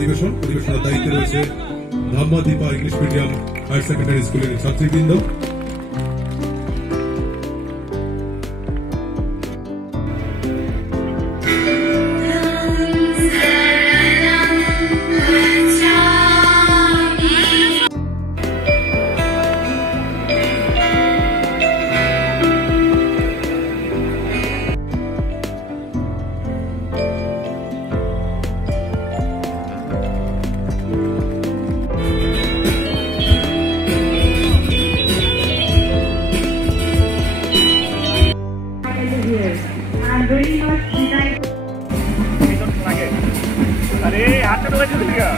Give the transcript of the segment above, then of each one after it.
পরিবেশনার দায়িত্বে রয়েছে ধাম্মাদীপা ইংলিশ মিডিয়াম হায়ার সেকেন্ডারি স্কুলের ছাত্রীবৃন্দ। I'm very much delighted. अरे हाथ में कैसे दिख गया?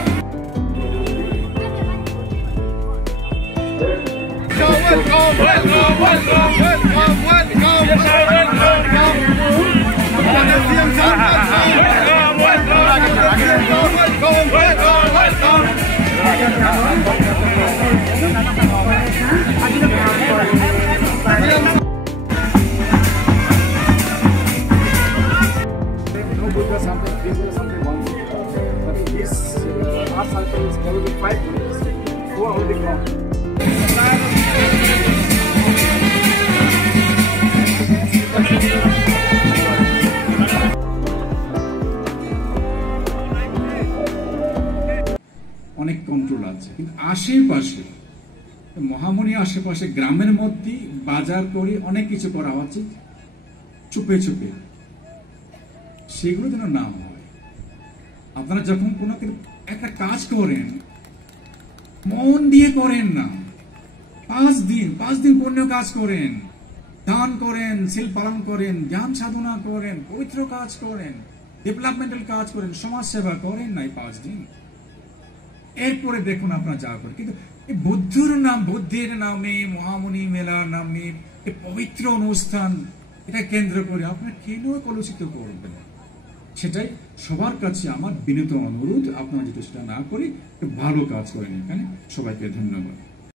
Something once. But this art cycle is probably 5 minutes. 4 on the ground. অনেক কন্ট্রোল আছে, কিন্তু আশেপাশে মহামনি আশেপাশে গ্রামের মধ্যে বাজার করে অনেক কিছু করা হচ্ছে চুপে চুপে, সেগুলো যেন না হয়। আপনারা যখন কোনো একটা কাজ করেন মন দিয়ে করেন না, 5 দিন পূর্ণ কাজ করেন, দান করেন, শিল পালন করেন, জ্ঞান সাধনা করেন, পবিত্র কাজ করেন, ডেভেলপমেন্টাল কাজ করেন, সমাজ সেবা করেন না 5 দিন, এরপরে দেখুন আপনারা যা করেন। কিন্তু এই বুদ্ধির নামে মহামনি মেলার নামে এই পবিত্র অনুষ্ঠান এটা কেন্দ্র করে আপনারা কেন কলুষিত করবেন? সেটাই সবার কাছে আমার বিনীত অনুরোধ, আপনারা যদি সেটা না করে ভালো কাজ করেন। এখানে সবাইকে ধন্যবাদ।